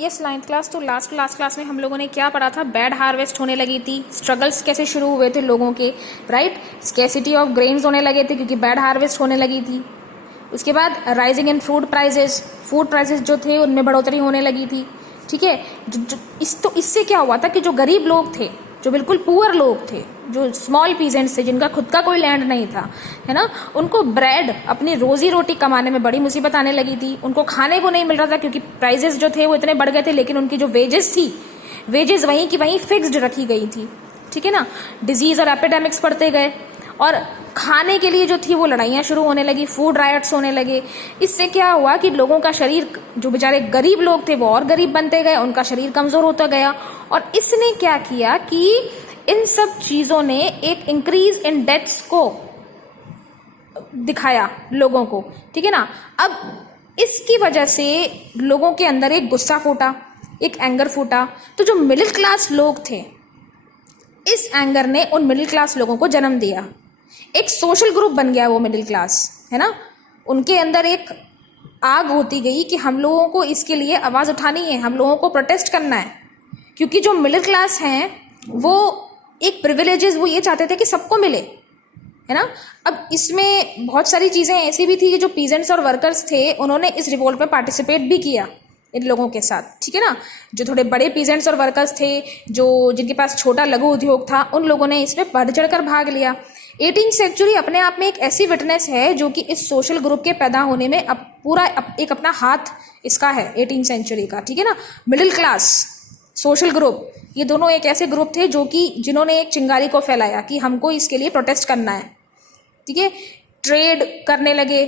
Yes, ninth class. तो last class में हम लोगों ने क्या पढ़ा था? बैड हार्वेस्ट होने लगी थी, स्ट्रगल्स कैसे शुरू हुए थे लोगों के, राइट? स्केसिटी ऑफ ग्रेन्स होने लगे थे क्योंकि बैड हार्वेस्ट होने लगी थी। उसके बाद राइजिंग इन फूड प्राइजेस जो थे उनमें बढ़ोतरी होने लगी थी, ठीक है। इससे क्या हुआ था कि जो गरीब लोग थे, जो बिल्कुल पुअर लोग थे, जो स्मॉल पीजेंट्स थे, जिनका खुद का कोई लैंड नहीं था, है ना, उनको ब्रेड, अपनी रोजी रोटी कमाने में बड़ी मुसीबत आने लगी थी। उनको खाने को नहीं मिल रहा था क्योंकि प्राइजेस जो थे वो इतने बढ़ गए थे, लेकिन उनकी जो वेजेस थी, वेजेस वहीं की वहीं फिक्स्ड रखी गई थी, ठीक है ना। डिजीज और एपिडेमिक्स बढ़ते गए और खाने के लिए जो थी वो लड़ाइयाँ शुरू होने लगी, फूड रायट्स होने लगे। इससे क्या हुआ कि लोगों का शरीर, जो बेचारे गरीब लोग थे वो और गरीब बनते गए, उनका शरीर कमजोर होता गया। और इसने क्या किया कि इन सब चीजों ने एक इंक्रीज इन डेथ्स को दिखाया लोगों को, ठीक है ना। अब इसकी वजह से लोगों के अंदर एक गुस्सा फूटा, एक एंगर फूटा। तो जो मिडिल क्लास लोग थे, इस एंगर ने उन मिडिल क्लास लोगों को जन्म दिया। एक सोशल ग्रुप बन गया वो मिडिल क्लास, है ना। उनके अंदर एक आग होती गई कि हम लोगों को इसके लिए आवाज़ उठानी है, हम लोगों को प्रोटेस्ट करना है। क्योंकि जो मिडिल क्लास हैं वो एक प्रिविलेजेस वो ये चाहते थे कि सबको मिले, है ना। अब इसमें बहुत सारी चीज़ें ऐसी भी थी कि जो पीजेंट्स और वर्कर्स थे उन्होंने इस रिवोल्ट में पार्टिसिपेट भी किया इन लोगों के साथ, ठीक है ना। जो थोड़े बड़े पीजेंट्स और वर्कर्स थे, जो जिनके पास छोटा लघु उद्योग था, उन लोगों ने इसमें बढ़ चढ़कर भाग लिया। 18th सेंचुरी अपने आप में एक ऐसी विटनेस है जो कि इस सोशल ग्रुप के पैदा होने में अब पूरा एक अपना हाथ इसका है 18th सेंचुरी का, ठीक है ना। मिडिल क्लास, सोशल ग्रुप, ये दोनों एक ऐसे ग्रुप थे जो कि जिन्होंने एक चिंगारी को फैलाया कि हमको इसके लिए प्रोटेस्ट करना है, ठीक है। ट्रेड करने लगे,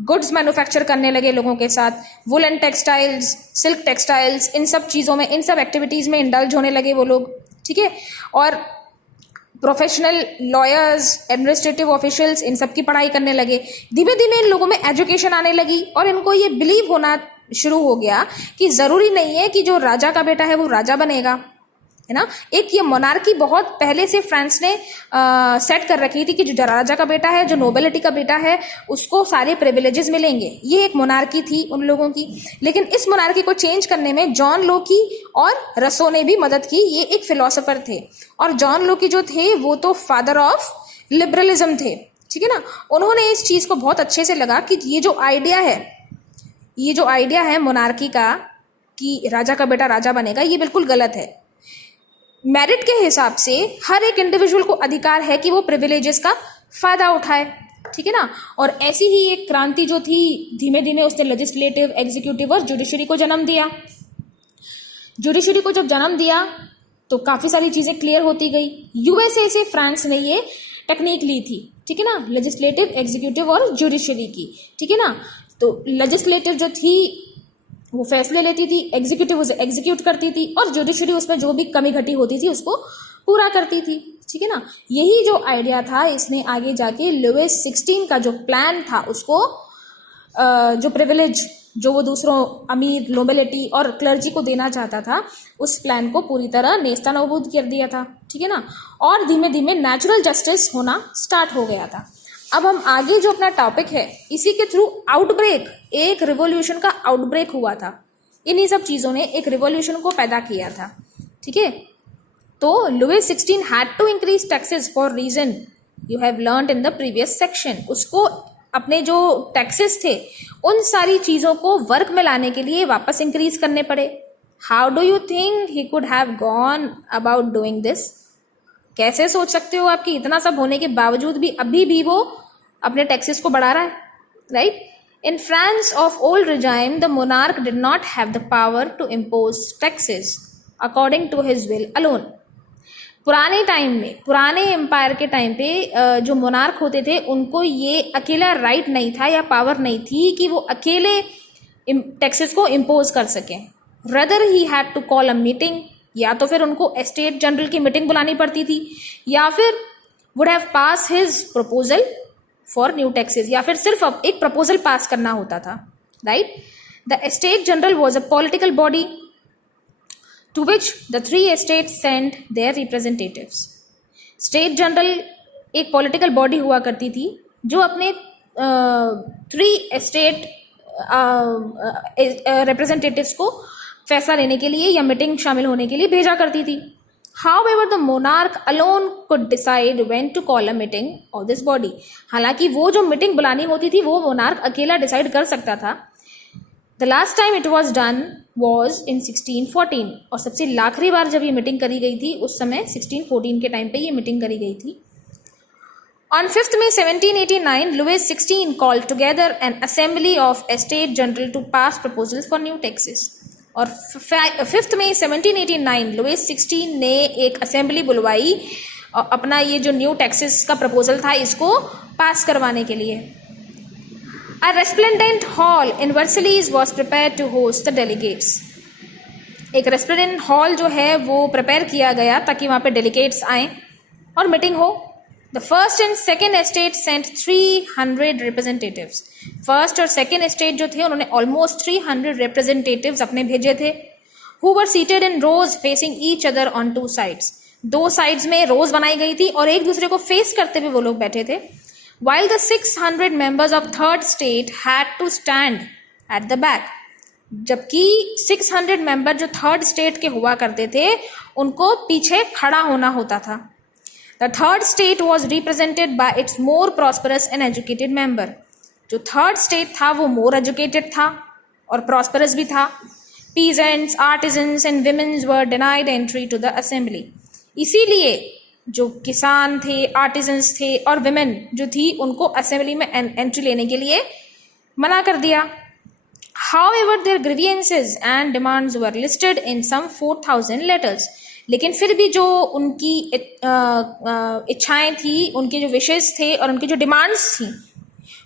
गुड्स मैन्युफैक्चर करने लगे लोगों के साथ, वुलन टेक्सटाइल्स, सिल्क टेक्सटाइल्स, इन सब चीज़ों में, इन सब एक्टिविटीज़ में इंडल्ज होने लगे वो लोग, ठीक है। और प्रोफेशनल लॉयर्स, एडमिनिस्ट्रेटिव ऑफिशियल्स, इन सब की पढ़ाई करने लगे। धीमे धीमे इन लोगों में एजुकेशन आने लगी और इनको ये बिलीव होना शुरू हो गया कि ज़रूरी नहीं है कि जो राजा का बेटा है वो राजा बनेगा, है ना। एक ये मोनार्की बहुत पहले से फ्रांस ने सेट कर रखी थी कि जो राजा का बेटा है, जो नोबिलिटी का बेटा है, उसको सारे प्रिविलेजेस मिलेंगे। ये एक मोनार्की थी उन लोगों की। लेकिन इस मोनार्की को चेंज करने में जॉन लोकी और रसो ने भी मदद की। ये एक फिलोसोफर थे और जॉन लोकी जो थे वो तो फादर ऑफ लिबरलिज्म थे, ठीक है ना। उन्होंने इस चीज़ को बहुत अच्छे से लगा कि ये जो आइडिया है मोनार्की का कि राजा का बेटा राजा बनेगा, ये बिल्कुल गलत है। मेरिट के हिसाब से हर एक इंडिविजुअल को अधिकार है कि वो प्रिविलेजेस का फायदा उठाए, ठीक है ना। और ऐसी ही एक क्रांति जो थी, धीमे धीमे उसने लेजिस्लेटिव, एग्जीक्यूटिव और जुडिशरी को जन्म दिया। जुडिशरी को जब जन्म दिया तो काफ़ी सारी चीज़ें क्लियर होती गई। यूएसए से फ्रांस ने ये टेक्निक ली थी, ठीक है ना, लेजिस्लेटिव, एग्जीक्यूटिव और जुडिशरी की, ठीक है ना। तो लेजिस्लेटिव जो थी वो फैसले लेती थी, एग्जीक्यूटिव उसे एग्जीक्यूट करती थी और जुडिशरी उसमें जो भी कमी घटी होती थी उसको पूरा करती थी, ठीक है ना। यही जो आइडिया था, इसने आगे जाके लुइस 16 का जो प्लान था उसको जो प्रिविलेज जो वो दूसरों अमीर, नोबिलिटी और क्लर्जी को देना चाहता था, उस प्लान को पूरी तरह नेस्तनाबूद कर दिया था, ठीक है ना। और धीमे धीमे नेचुरल जस्टिस होना स्टार्ट हो गया था। अब हम आगे जो अपना टॉपिक है, इसी के थ्रू आउटब्रेक, एक रिवॉल्यूशन का आउटब्रेक हुआ था। इन्हीं सब चीज़ों ने एक रिवॉल्यूशन को पैदा किया था, ठीक है। तो Louis 16 had to increase taxes for reason you have learned in the previous section. उसको अपने जो टैक्सेस थे उन सारी चीज़ों को वर्क में लाने के लिए वापस इंक्रीज करने पड़े। How do you think he could have gone about doing this? कैसे सोच सकते हो आप कि इतना सब होने के बावजूद भी अभी भी वो अपने टैक्सेस को बढ़ा रहा है, right? In France of old regime the monarch did not have the power to impose taxes according to his will alone. पुराने टाइम में, पुराने एम्पायर के टाइम पे जो मोनार्क होते थे उनको ये अकेला राइट नहीं था या पावर नहीं थी कि वो अकेले टैक्सेस को इम्पोज कर सकें। Rather he had to call a meeting, या तो फिर उनको एस्टेट जनरल की मीटिंग बुलानी पड़ती थी, या फिर would have pass his proposal for new taxes, या फिर सिर्फ एक प्रपोजल पास करना होता था, right. The estate general was a political body to which the 3 estates sent their representatives. State general एक पॉलिटिकल बॉडी हुआ करती थी जो अपने 3 estate रिप्रेजेंटेटिव्स को फैसला लेने के लिए या मीटिंग शामिल होने के लिए भेजा करती थी। However, the monarch alone could decide when to call a meeting of this body. हालांकि वो जो मीटिंग बुलानी होती थी वो मोनार्क अकेला डिसाइड कर सकता था। The last time it was done was in 1614 और सबसे आखिरी बार जब ये मीटिंग करी गई थी उस समय 1614 के टाइम पे ये मीटिंग करी गई थी। On 5th May 1789, Louis XVI called together an assembly of Estate General to pass proposals for new taxes. और 5 मई 1789 लुइस 16 ने एक असेंबली बुलवाई अपना ये जो न्यू टैक्सेस का प्रपोजल था इसको पास करवाने के लिए। A resplendent hall in Versailles was prepared to host the delegates. एक रेस्प्लेंडेंट हॉल जो है वो प्रिपेयर किया गया ताकि वहाँ पे डेलीगेट्स आएँ और मीटिंग हो। The first and second estate sent 300 representatives. First और सेकेंड estate जो थे उन्होंने almost 300 representatives अपने भेजे थे, who were seated in rows facing each other on two sides. दो sides में rows बनाई गई थी और एक दूसरे को face करते हुए वो लोग बैठे थे. While the 600 members of third state had to stand at the back. जबकि 600 मेंबर जो थर्ड स्टेट के हुआ करते थे उनको पीछे खड़ा होना होता था। The third state was represented by its more prosperous and educated member. जो थर्ड स्टेट था वो more educated था और prosperous भी था। Peasants, artisans and women were denied entry to the assembly. इसीलिए जो किसान थे, artisans थे और women जो थी उनको असेंबली में एंट्री लेने के लिए मना कर दिया। However, their grievances and demands were listed in some 4,000 letters. लेकिन फिर भी जो उनकी इच्छाएं थी, उनके जो विशेष थे और उनकी जो डिमांड्स थी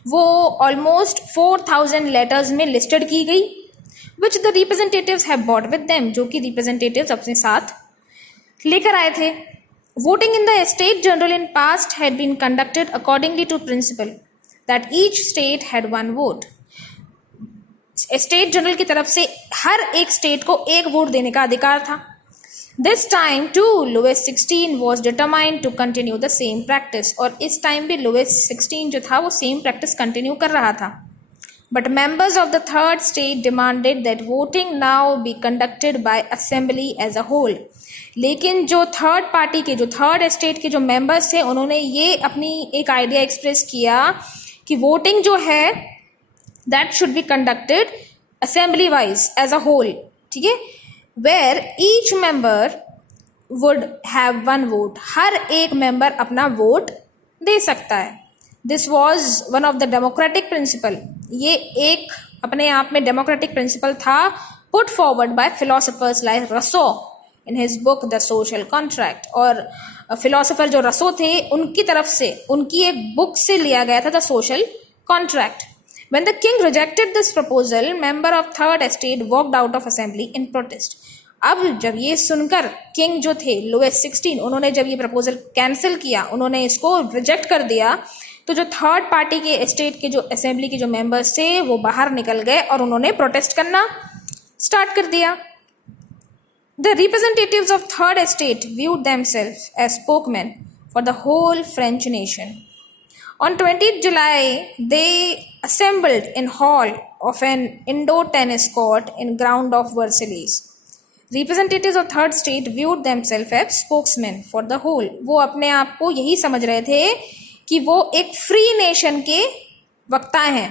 वो ऑलमोस्ट 4,000 लेटर्स में लिस्टेड की गई, which the representatives have brought with them, जो कि रिप्रेजेंटेटिव्स अपने साथ लेकर आए थे। Voting in the state general in past had been conducted accordingly to principle that each state had one vote. State general की तरफ से हर एक स्टेट को एक वोट देने का अधिकार था। This time too, Louis XVI was determined to continue the same practice. और इस टाइम भी Louis XVI जो था वो सेम प्रैक्टिस कंटिन्यू कर रहा था। But members of the third state demanded that voting now be conducted by assembly as a whole. लेकिन जो थर्ड पार्टी के, जो थर्ड स्टेट के जो मेंबर्स थे उन्होंने ये अपनी एक आइडिया एक्सप्रेस किया कि वोटिंग जो है that should be conducted assembly wise as a whole, ठीक है, where each member would have one vote. हर एक मेंबर अपना वोट दे सकता है। This was one of the democratic principle. ये एक अपने आप में डेमोक्रेटिक प्रिंसिपल था, put forward by philosophers like Rousseau in his book The Social Contract. और फिलोसोफर जो रसो थे उनकी तरफ से, उनकी एक बुक से लिया गया था The Social Contract. When the king rejected this proposal, member of third estate walked out of assembly in protest. अब जब ये सुनकर किंग जो थे लुइस 16, उन्होंने जब ये प्रपोजल कैंसिल किया, उन्होंने इसको रिजेक्ट कर दिया, तो जो थर्ड पार्टी के स्टेट के जो असेंबली के जो मेंबर्स थे वो बाहर निकल गए और उन्होंने प्रोटेस्ट करना स्टार्ट कर दिया। The representatives of third estate viewed themselves as spokesmen for the whole French nation. On 20th July, they assembled in hall of an indoor tennis court in ground of Versailles. Representatives of third state viewed themselves as spokesmen for the whole. वो अपने आप को यही समझ रहे थे कि वो एक फ्री नेशन के वक्ता हैं।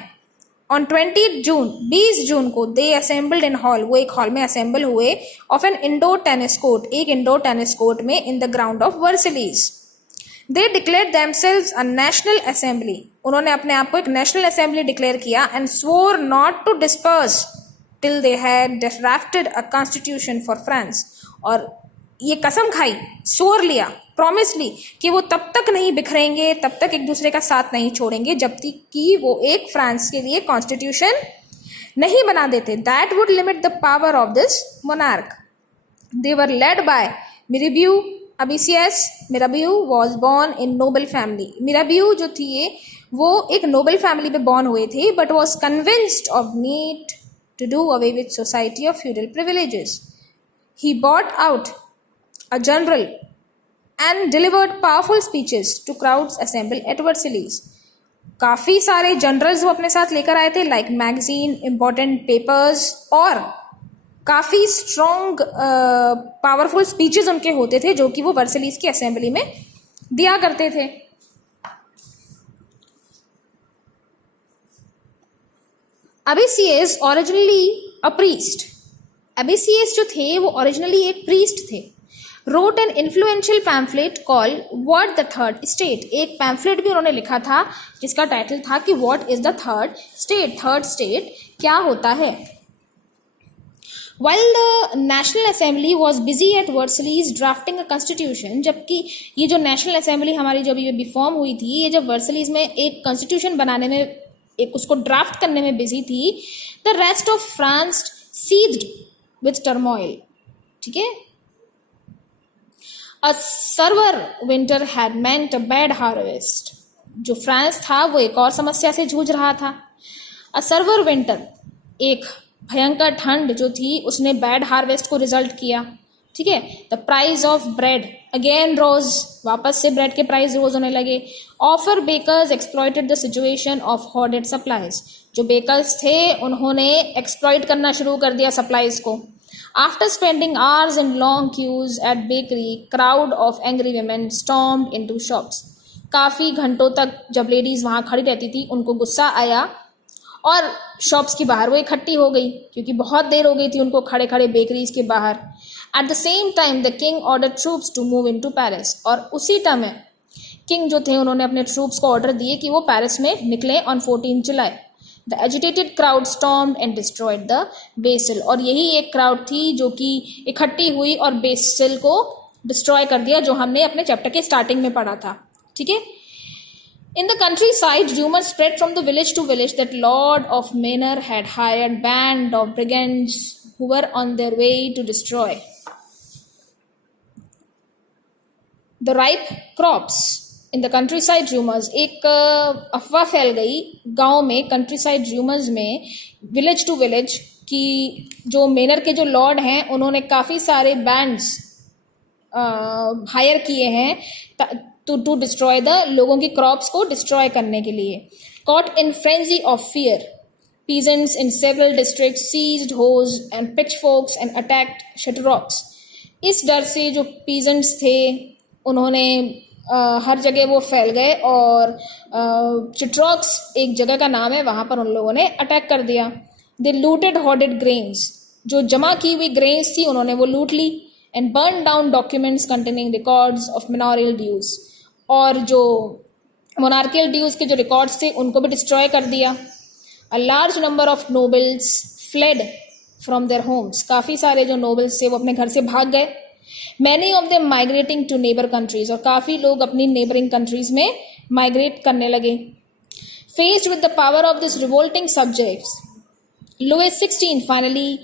On 20 जून, 20 जून को they assembled in hall, वो एक हॉल में असेंबल हुए of an indoor tennis court, एक इंडोर टेनिस कोर्ट में in the ground of Versailles. They declared themselves a national assembly. उन्होंने अपने आप को एक नेशनल असेंबली डिक्लेयर किया and swore not to disperse till they had drafted a constitution for France. और ये कसम खाई, swore लिया, प्रॉमिस ली कि वो तब तक नहीं बिखरेंगे, तब तक एक दूसरे का साथ नहीं छोड़ेंगे जब तक कि वो एक फ्रांस के लिए कॉन्स्टिट्यूशन नहीं बना देते। That would limit the power of this monarch. They were led by Mirabeau Abicius. Mirabeau was born in noble family. Mirabeau जो थी ये वो एक नोबल फैमिली पे बॉर्न हुए थे, but was convinced of need to do away with society of feudal privileges. He bought out a general and delivered powerful speeches to crowds assembled at Versailles. काफ़ी सारे जनरल्स वो अपने साथ लेकर आए थे, like magazine, important papers और काफ़ी स्ट्रॉन्ग पावरफुल स्पीचेस उनके होते थे जो कि वो वर्सलीज की असेंबली में दिया करते थे। अबेसियस ओरिजिनली अ प्रीस्ट, अबेसियस जो थे वो ओरिजिनली एक प्रीस्ट थे। Wrote an influential pamphlet call what the third state, एक पैम्फलेट भी उन्होंने लिखा था जिसका टाइटल था कि what is the third state, third state क्या होता है। While the National Assembly was busy at Versailles drafting a constitution, जबकि ये जो नेशनल असेंबली हमारी जब ये फॉर्म हुई थी, ये जब वर्सलीज में एक कॉन्स्टिट्यूशन बनाने में, एक उसको ड्राफ्ट करने में बिजी थी, the rest of France seized with turmoil, ठीक है। A severe winter had meant a bad harvest, जो फ्रांस था वो एक और समस्या से जूझ रहा था। अ सर्वर विंटर, एक भयंकर ठंड जो थी उसने बैड हार्वेस्ट को रिजल्ट किया, ठीक है। The price of bread again rose, वापस से ब्रेड के प्राइस रोज होने लगे। Offer bakers exploited the situation of hoarded supplies, जो बेकर्स थे उन्होंने एक्सप्लॉइट करना शुरू कर दिया सप्लाईज को। After spending hours in long queues at bakery, crowd of angry women stormed into shops, काफ़ी घंटों तक जब लेडीज़ वहाँ खड़ी रहती थी उनको गुस्सा आया और शॉप्स के बाहर वो इकट्ठी हो गई क्योंकि बहुत देर हो गई थी उनको खड़े खड़े बेकरीज के बाहर। At the same time the king order troops to move into Paris, और उसी टाइम किंग जो थे उन्होंने अपने ट्रूप्स को ऑर्डर दिए कि वो पेरिस में निकले on 14 July. The agitated crowd stormed and destroyed the BECIL, और यही एक क्राउड थी जो कि इकट्ठी हुई और बेसिल को डिस्ट्रॉय कर दिया, जो हमने अपने चैप्टर के स्टार्टिंग में पढ़ा था, ठीक है। In the countryside, rumors spread from the village to village that Lord of Manor had hired band of brigands who were on their way to destroy the ripe crops. In the countryside rumors, एक अफवाह फैल गई गांव में, countryside rumors में, village to village, कि जो मेनर के जो लॉर्ड हैं उन्होंने काफ़ी सारे बैंड्स हायर किए हैं टू डिस्ट्रॉय द, लोगों की क्रॉप्स को डिस्ट्रॉय करने के लिए। Caught in frenzy of fear, peasants in several districts seized hoes and pitchforks and attacked shatterocks. इस डर से जो peasants थे उन्होंने हर जगह वो फैल गए और चिट्रॉक्स एक जगह का नाम है, वहाँ पर उन लोगों ने अटैक कर दिया। They looted hoarded grains, जो जमा की हुई ग्रेन्स थी उन्होंने वो लूट ली। And burned down documents containing records of manorial dues, और जो मोनार्कियल ड्यूज के जो रिकॉर्ड्स थे उनको भी डिस्ट्रॉय कर दिया। A large number of nobles fled from their homes, काफ़ी सारे जो नोबल्स थे वो अपने घर से भाग गए। Many of them migrating to neighbour countries, और काफ़ी लोग अपनी नेबरिंग कंट्रीज में माइग्रेट करने लगे। Faced with the power of this revolting subjects, Louis 16 फाइनली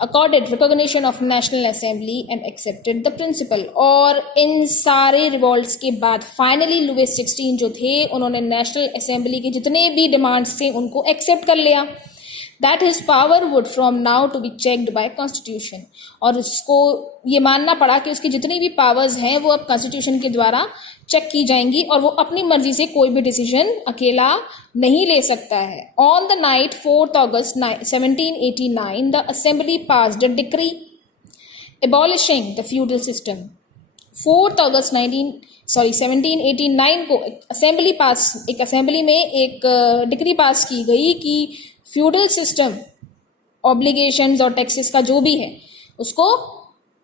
accorded recognition of National Assembly and accepted the principle, और इन सारे रिवॉल्ट्स के बाद फाइनली लुइस 16 जो थे उन्होंने नेशनल असेंबली के जितने भी डिमांड्स थे उनको एक्सेप्ट कर लिया। That his power would from now to be checked by constitution, और उसको ये मानना पड़ा कि उसकी जितनी भी पावर्स हैं वो अब कॉन्स्टिट्यूशन के द्वारा चेक की जाएंगी और वो अपनी मर्जी से कोई भी डिसीजन अकेला नहीं ले सकता है। On the night 4 August 1789 the assembly passed a decree abolishing the feudal system. 4 अगस्त 1789 को एक असेंबली में एक डिक्री पास की गई कि फ्यूडल सिस्टम, ऑब्लिगेशंस और टैक्सेस का जो भी है उसको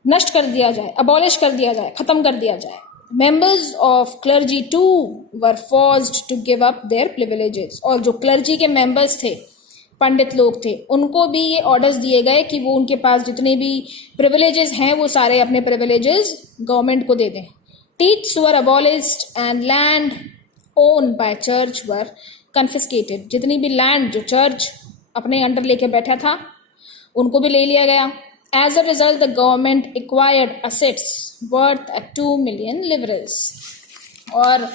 नष्ट कर दिया जाए, अबॉलिश कर दिया जाए, ख़त्म कर दिया जाए। Members of clergy too were forced to give up their privileges, और जो क्लर्जी के मेंबर्स थे, पंडित लोग थे, उनको भी ये ऑर्डर्स दिए गए कि वो उनके पास जितने भी प्रिविलेजेस हैं वो सारे अपने प्रिविलेजेस गवर्नमेंट को दे दें। Teeths were abolished and land owned by church were confiscated, जितनी भी लैंड जो चर्च अपने अंडर लेके बैठा था उनको भी ले लिया गया। As a result, the government acquired assets worth at 2 million livres, और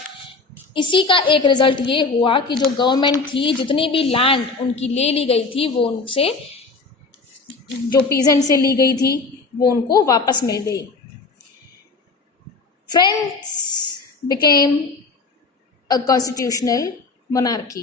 इसी का एक रिजल्ट ये हुआ कि जो गवर्नमेंट थी जितनी भी लैंड उनकी ले ली गई थी वो उनसे, जो पीजेंट से ली गई थी वो उनको वापस मिल गई। France became a constitutional monarchy.